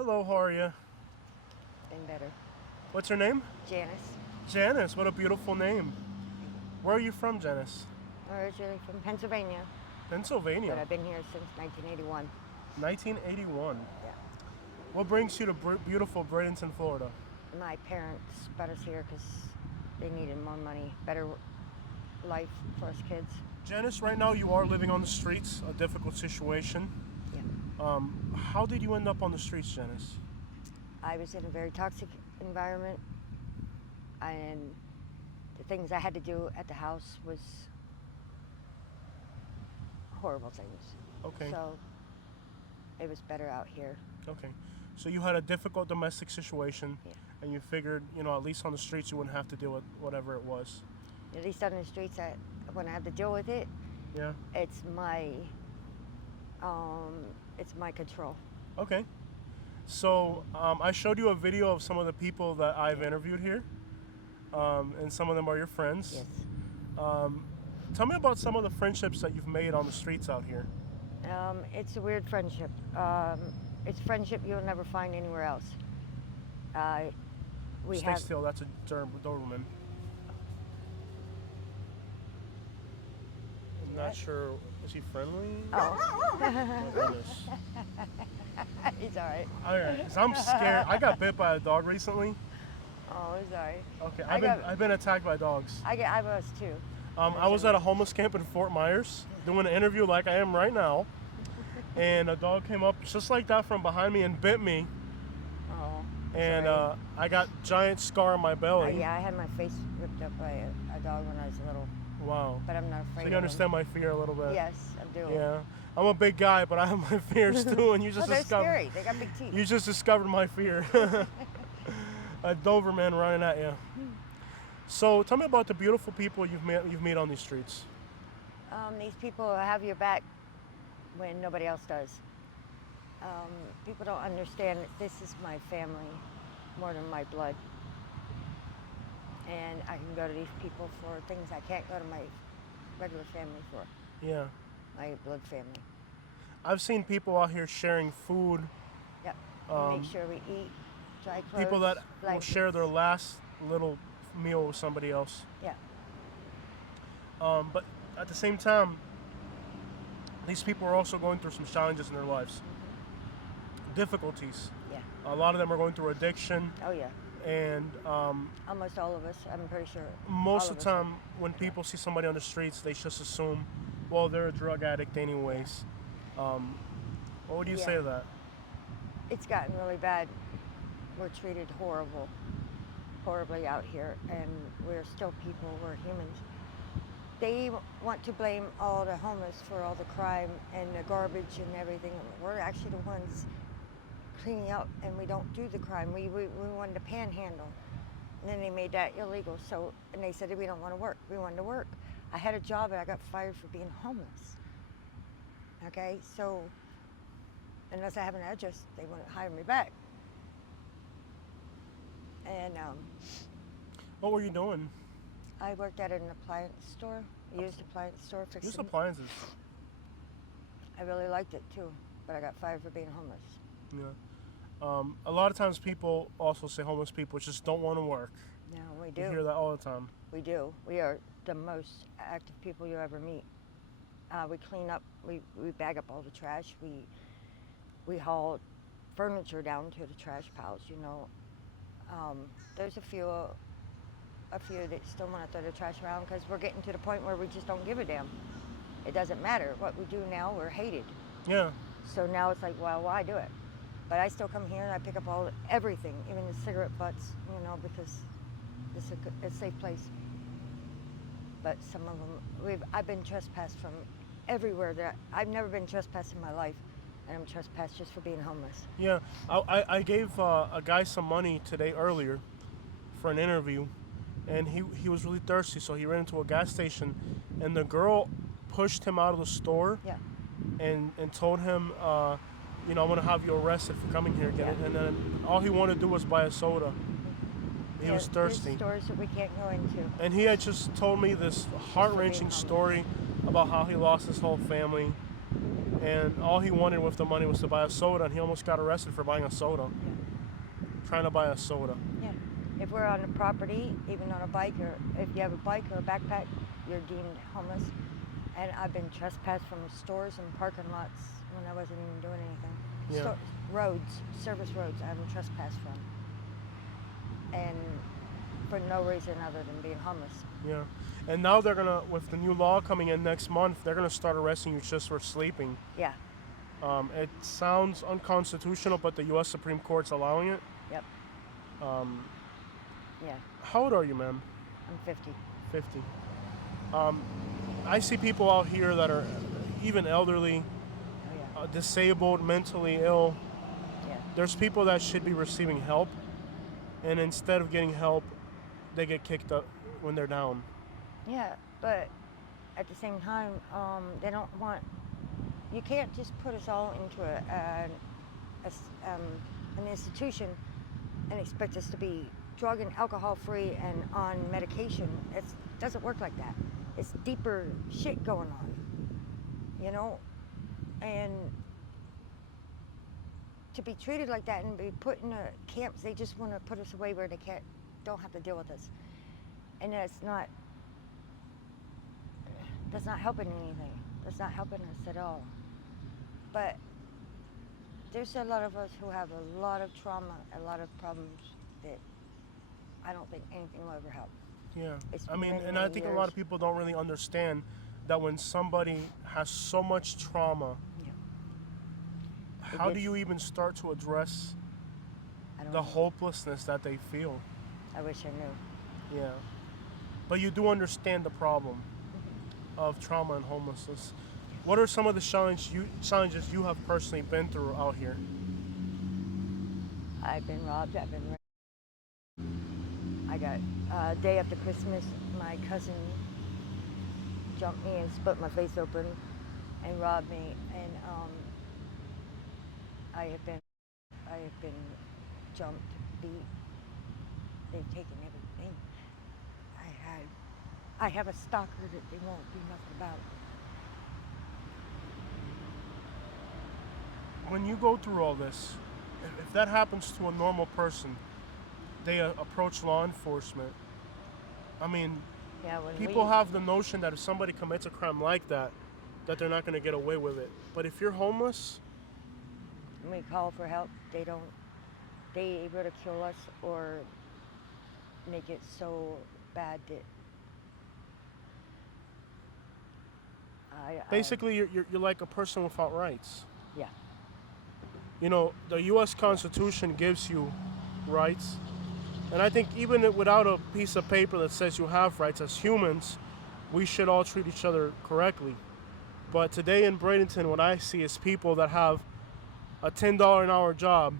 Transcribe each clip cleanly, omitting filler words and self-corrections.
Hello, how are you? Been better. What's your name? Janice, Janice, what a beautiful name. Where are you from, Janice? originally from Pennsylvania, but Pennsylvania. I've been here since 1981. 1981. Yeah. What brings you to beautiful Bradenton, Florida? My parents brought us here because they needed more money, better life for us kids. Janice, right now you are living on the streets, a difficult situation. Yeah. How did you end up on the streets, Janice? I was in a very toxic environment, and the things I had to do at the house was horrible things. Okay. So it was better out here. Okay. So you had a difficult domestic situation, Yeah. and you figured, at least on the streets you wouldn't have to deal with whatever it was. At least on the streets, when I have to deal with it, Yeah. it's my control. Okay. So I showed you a video of some of the people that I've interviewed here, and some of them are your friends. Yes. Tell me about some of the friendships that you've made on the streets out here. It's a weird friendship. It's friendship you'll never find anywhere else. We Stay have. still. That's a Doberman. I'm not sure. Is he friendly? Oh, Oh, goodness. he's all right. All right, 'cause I'm scared. I got bit by a dog recently. Oh, he's all right. Okay, I got- I've been attacked by dogs. I was too. I was at a homeless camp in Fort Myers doing an interview like I am right now, and a dog came up just like that from behind me and bit me, Oh. and sorry. I got giant scar on my belly. Yeah, I had my face ripped up by a dog when I was little, Wow. but I'm not afraid. So you of understand my fear a little bit. Them. Yes, I do. Yeah. I'm a big guy, but I have my fears too, and you Oh, just they're discovered. scary. They got big teeth. You just discovered my fear. A Doberman running at you. So tell me about the beautiful people you've met on these streets. These people have your back when nobody else does. People don't understand that this is my family more than my blood. And I can go to these people for things I can't go to my regular family for, Yeah. my blood family. I've seen people out here sharing food, Yep. Um, Make sure we eat, dry clothes, people that will blankets. share their last little meal with somebody else. Yeah. But at the same time, these people are also going through some challenges in their lives, difficulties. Yeah. A lot of them are going through addiction, Oh, yeah. and Almost all of us, I'm pretty sure. most all of the us are. time when people see somebody on the streets, they just assume, well, they're a drug addict anyways. What would you say Yeah. to that? It's gotten really bad. We're treated horribly out here, and we're still people, we're humans. They want to blame all the homeless for all the crime and the garbage and everything. We're actually the ones cleaning up, and we don't do the crime. We wanted to panhandle, and then they made that illegal. So, and they said that we don't want to work. We wanted to work. I had a job, and I got fired for being homeless. Okay, so unless I have an address, they wouldn't hire me back. And What were you doing? I worked at an appliance store, a used appliance store, fixing. Just appliances. I really liked it too, but I got fired for being homeless. Yeah. A lot of times people also say homeless people just don't want to work. No, we You do. hear that all the time. We do. We are the most active people you ever meet. We clean up. We bag up all the trash. We haul furniture down to the trash piles. There's a few that still want to throw the trash around because we're getting to the point where we just don't give a damn. It doesn't matter what we do now. We're hated. Yeah. So now it's like, well, why do it? But I still come here and I pick up everything, even the cigarette butts, because it's a safe place. But some of them, I've been trespassed from everywhere. I've never been trespassed in my life, and I'm trespassed just for being homeless. Yeah. I gave a guy some money today earlier for an interview, and he was really thirsty, so he ran into a gas station, and the girl pushed him out of the store. Yeah. And told him, I'm going to have you arrested for coming here again. Yeah. And then all he wanted to do was buy a soda. He was thirsty. There's stores that we can't go into. And he had just told me this heart-wrenching story about how he lost his whole family. and all he wanted with the money was to buy a soda, and he almost got arrested for buying a soda, trying to buy a soda. Yeah. If we're on the property, even on a bike, or if you have a bike or a backpack, you're deemed homeless. And I've been trespassed from stores and parking lots when I wasn't even doing anything. Yeah. Roads, service roads, I've been trespassed from. And for no reason other than being homeless. Yeah. And now they're gonna, with the new law coming in next month, they're gonna start arresting you just for sleeping. Yeah. It sounds unconstitutional, but the U.S. Supreme Court's allowing it. Yep. Yeah. How old are you, ma'am? I'm 50. 50. I see people out here that are even elderly, Oh, yeah. disabled, mentally ill. Yeah. There's people that should be receiving help, and instead of getting help, they get kicked up when they're down. Yeah, but at the same time, they don't want. You can't just put us all into an institution and expect us to be drug and alcohol free and on medication. It doesn't work like that. It's deeper shit going on, you know, and to be treated like that and be put in a camps, they just want to put us away where they don't have to deal with us, and that's not helping anything. That's not helping us at all. But there's a lot of us who have a lot of trauma, a lot of problems that I don't think anything will ever help. Yeah. It's I mean, many, and I many think a years. lot of people don't really understand that when somebody has so much trauma, Yeah. how do you even start to address I don't the know. hopelessness that they feel? I wish I knew. Yeah. But you do understand the problem of trauma and homelessness. What are some of the challenges you have personally been through out here? I've been robbed. I've been raped. I got day after Christmas, my cousin jumped me and split my face open and robbed me. And I have been jumped, beat. They've taken everything I had. I have a stalker that they won't do nothing about. When you go through all this, if that happens to a normal person, they approach law enforcement. I mean, Yeah, when people we, have the notion that if somebody commits a crime like that they're not going to get away with it. But if you're homeless, when we call for help, they ridicule us or make it so bad that basically you're like a person without rights. Yeah. You know, the U.S. Constitution gives you rights. And I think even without a piece of paper that says you have rights as humans, we should all treat each other correctly. But today in Bradenton, what I see is people that have a $10 an hour job.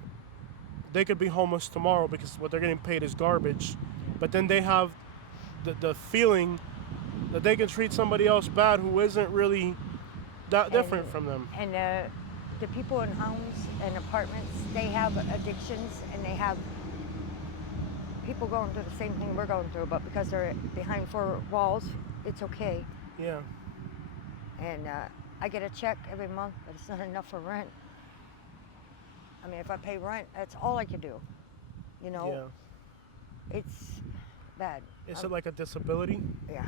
They could be homeless tomorrow because what they're getting paid is garbage. But then they have the feeling that they can treat somebody else bad who isn't really that different from them. And the people in homes and apartments, they have addictions, and they have people going through the same thing we're going through, but because they're behind four walls, it's okay. Yeah. And I get a check every month, but it's not enough for rent. I mean, if I pay rent, that's all I can do. You know, it's bad. Is it like a disability? Yeah,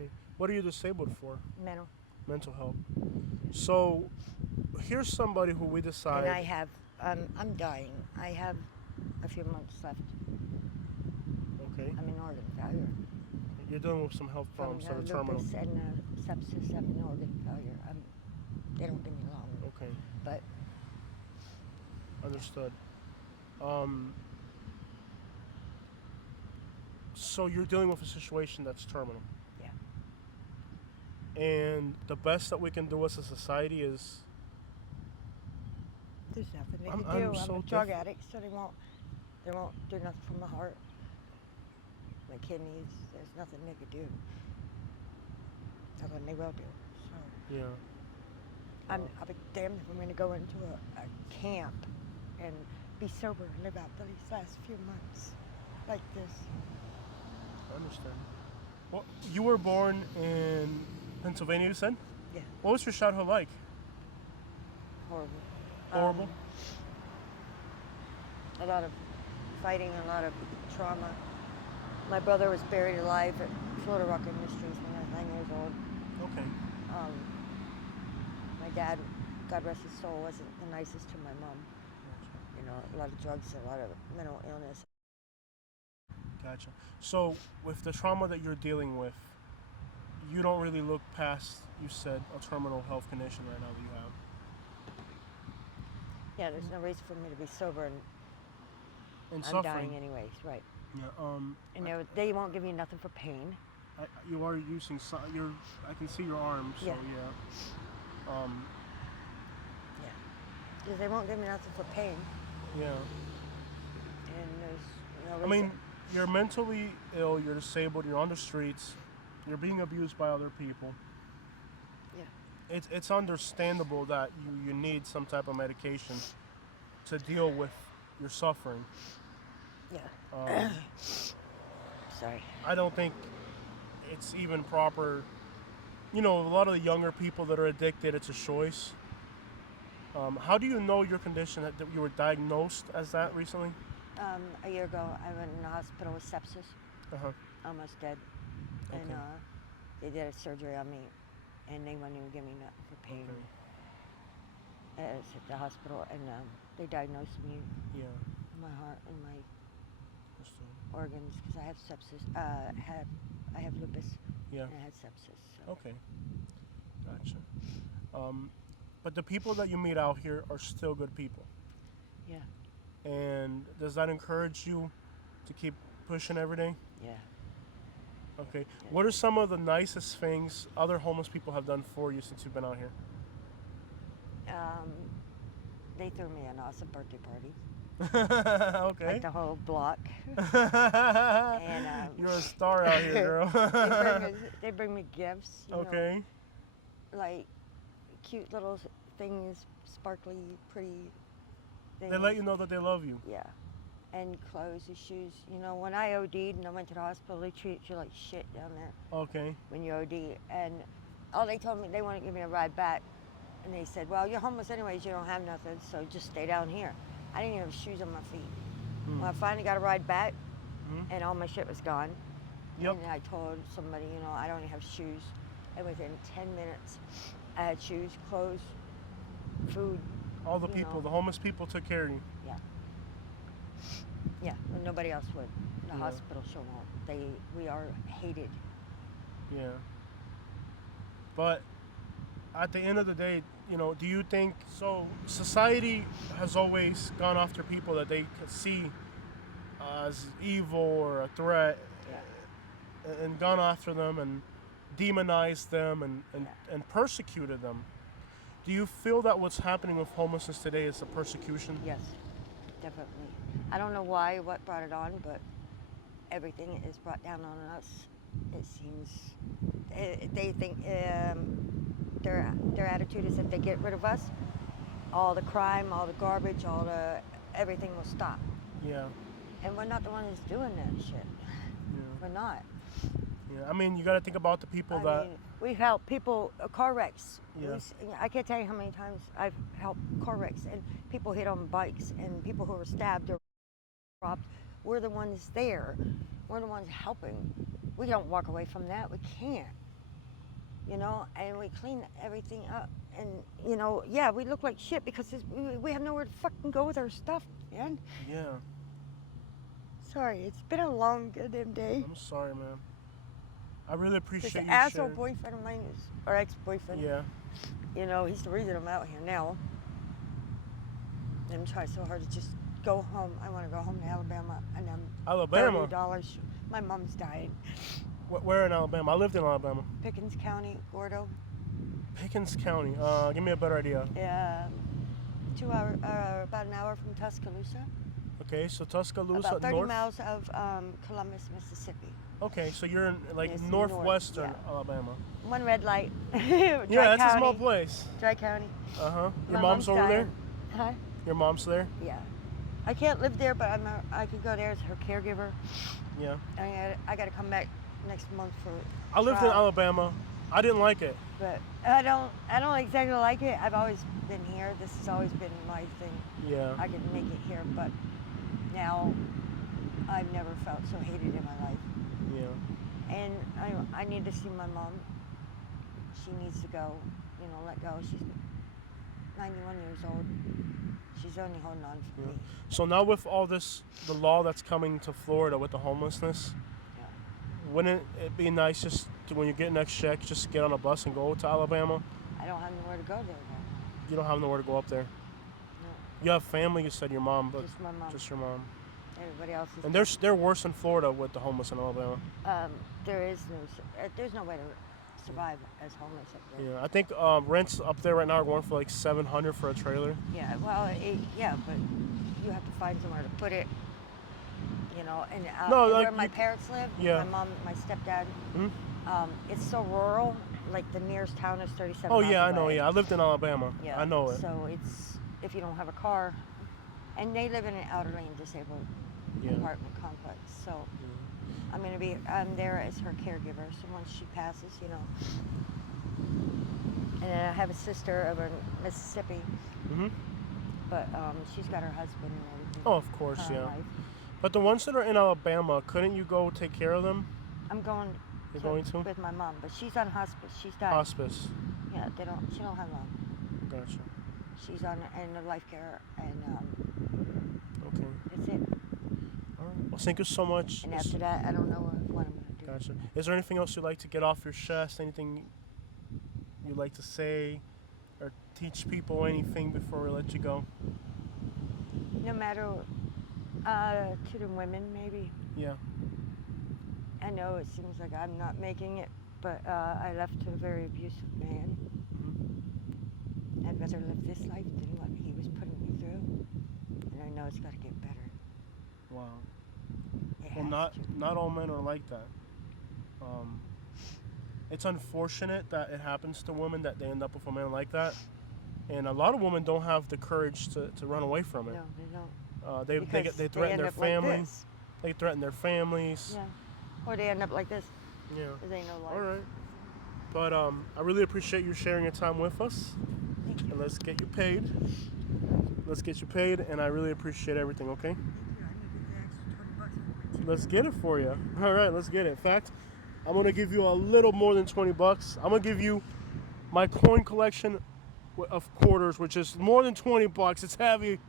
Okay. What are you disabled for? mental. Mental health. So here's somebody who we decide. And I have, I'm dying. I have a few months left. Okay. I'm in organ failure. You're dealing with some health From problems that are terminal. lupus and sepsis, I'm in organ failure. They don't give me long, Okay. but Understood. So you're dealing with a situation that's terminal. yeah. And the best that we can do as a society is There's nothing they I'm- can do. I'm I'm so a drug diff- addict, so they won't do nothing for my heart, my kidneys. There's nothing they could do. Nothing they will do. So yeah. I'll be damned if I'm going to go into a camp and be sober and live out these last few months like this. I understand. Well, you were born in Pennsylvania, you said? Yeah. What was your childhood like? horrible. Horrible. A lot of fighting, a lot of trauma. My brother was buried alive at Florida Rock Industries when I was 9 years old. Okay. Um, my dad, God rest his soul, wasn't the nicest to my mom. You know, a lot of drugs, a lot of mental illness. Gotcha. So, with the trauma that you're dealing with, you don't really look past, you said, a terminal health condition right now that you have. Yeah, there's no reason for me to be sober, and And I'm suffering. dying anyways, right? Yeah. And they won't give you nothing for pain. You are using your. I can see your arm. So Yeah. yeah. Yeah. Because they won't give me nothing for pain, Yeah. and there's no I reason. mean, you're mentally ill. You're disabled. You're on the streets. You're being abused by other people. Yeah. It's understandable that you need some type of medication to deal with your suffering. Yeah. Sorry. I don't think it's even proper. You know, a lot of the younger people that are addicted, it's a choice. How do you know your condition, that you were diagnosed as that recently? A year ago, I went in the hospital with sepsis, Uh-huh. almost dead, and Okay. they did a surgery on me, and they wouldn't even give me nothing for pain. Okay. It's at the hospital, and they diagnosed me, Yeah. my heart and my Understood. organs, because I have sepsis. I have lupus, Yeah. and I had sepsis. So. Okay. Gotcha. But the people that you meet out here are still good people. Yeah. And does that encourage you to keep pushing every day? Yeah. Okay. Yeah. What are some of the nicest things other homeless people have done for you since you've been out here? They threw me an awesome birthday party, Okay. like the whole block. You're a star out here, girl. They bring me gifts. You Okay. know, like cute little things, sparkly, pretty things. They let you know that they love you. Yeah. And clothes and shoes. You know, when I OD'd and I went to the hospital, they treated you like shit down there Okay. when you OD. And all they told me, they wanted to give me a ride back. And they said, well, you're homeless anyways, you don't have nothing, so just stay down here. I didn't even have shoes on my feet. Mm. When I finally got a ride back, Mhm. and all my shit was gone, Yep. and I told somebody, you know, I don't even have shoes. And within 10 minutes, I had shoes, clothes, food. All the you people, know. the homeless people took care of you. Yeah, and nobody else would. The Yeah. hospital sure won't. We are hated. Yeah. But at the end of the day, you know, do you think so? Society has always gone after people that they see as evil or a threat, and gone after them and demonized them and persecuted them. Do you feel that what's happening with homelessness today is a persecution? Yes, definitely. I don't know what brought it on, but everything is brought down on us. It seems they think their attitude is if they get rid of us, all the crime, all the garbage, everything will stop. Yeah. And we're not the ones doing that shit. Yeah. We're not. Yeah. I mean, you got to think about the people I mean, we help people, car wrecks. Yeah. I can't tell you how many times I've helped car wrecks and people hit on bikes and people who were stabbed or robbed. We're the ones there. We're the ones helping. We don't walk away from that. We can't. You know, and we clean everything up. And, you know, yeah, we look like shit because we have nowhere to fucking go with our stuff, man. Yeah. Sorry, it's been a long goddamn day. I'm sorry, man. I really appreciate This you asshole sharing. boyfriend of mine is, or ex-boyfriend. Yeah. You know, he's the reason I'm out here now. I'm trying so hard to just go home. I want to go home to Alabama, and I'm Alabama? $30. My mom's dying. Where in Alabama? I lived in Alabama. Pickens County, Gordo. Pickens County. Give me a better idea. Yeah, about an hour from Tuscaloosa. Okay, so Tuscaloosa, About 30 north. miles of Columbus, Mississippi. Okay, so you're in like Yes, northwestern north, Alabama. One red light. Yeah, that's a small County. place. Dry County. Uh huh. Your My mom's over dying. there. Huh? Your mom's there. Yeah. I can't live there, but I could go there as her caregiver. Yeah. I got to come back next month for. I lived in trial. Alabama. I didn't like it. But I don't exactly like it. I've always been here. This has always been my thing. Yeah. I could make it here, but now I've never felt so hated in my life. Yeah. And I need to see my mom. She needs to go, let go. She's 91 years old. She's only holding on for me. So now with all this, the law that's coming to Florida with the homelessness, wouldn't it be nice just when you get next check, just get on a bus and go to Alabama? I don't have nowhere to go there now. You don't have nowhere to go up there. No. You have family. You said your mom, but Just my mom. just your mom. Everybody else is. And they're worse in Florida with the homeless in Alabama. There's no way to survive as homeless up there. Yeah, I think rents up there right now are going for like $700 for a trailer. Yeah, well, but you have to find somewhere to put it. And No, where like my parents live, yeah. my mom, my stepdad, Mhm. it's so rural. Like the nearest town is 37 Oh miles yeah, I away. know. Yeah, I lived in Alabama. Yeah, I know it. So it's if you don't have a car, and they live in an elderly and disabled apartment complex. So I'm there as her caregiver. So once she passes, and I have a sister over in Mississippi, but she's got her husband and everything. Oh, of course, her yeah. life. But the ones that are in Alabama, couldn't you go take care of them? I'm going. You're going to? With my mom, but she's on hospice. She's dying. Hospice. Yeah, she don't have long. Gotcha. She's on in the life care, and Okay. that's it. All right. Well, thank you so much. And after that, I don't know what I'm gonna do. Gotcha. Is there anything else you'd like to get off your chest? Anything you'd like to say or teach people? Anything before we let you go? No matter to the women, maybe. Yeah. I know it seems like I'm not making it, but I left to a very abusive man. I'd rather live this life than what he was putting me through, and I know it's got to get better. Wow. It Well, has to. not all men are like that. It's unfortunate that it happens to women that they end up with a man like that, and a lot of women don't have the courage to run away from it. No, they don't. They threaten end their up like family. this. They threaten their families. Yeah. Or they end up like this. Yeah. Because they know life. All right. But I really appreciate you sharing your time with us. Thank you. And let's get you paid. Let's get you paid, and I really appreciate everything, okay? Thank you. I need the extra $20 for my Let's get it for you. All right, let's get it. In fact, I'm going to give you a little more than $20. I'm going to give you my coin collection of quarters, which is more than $20. It's heavy.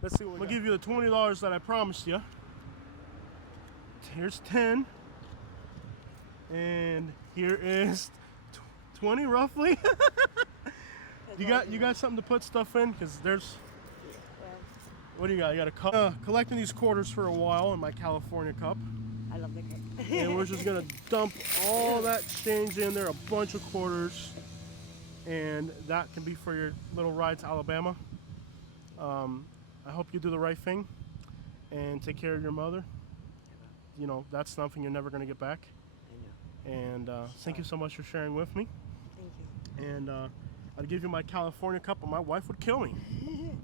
Let's see what I'm going to give you the $20 that I promised you. Here's 10. And here is 20 roughly. You got something to put stuff in? Because there's... What do you got? You got a cup. Collecting these quarters for a while in my California cup. I love the cup. And we're just going to dump all that change in there, a bunch of quarters. And that can be for your little ride to Alabama. I hope you do the right thing and take care of your mother. That's something you're never going to get back. I know. And thank you so much for sharing with me. Thank you. And I'd give you my California cup, but my wife would kill me.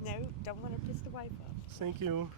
No, don't want to piss the wife off. Thank you.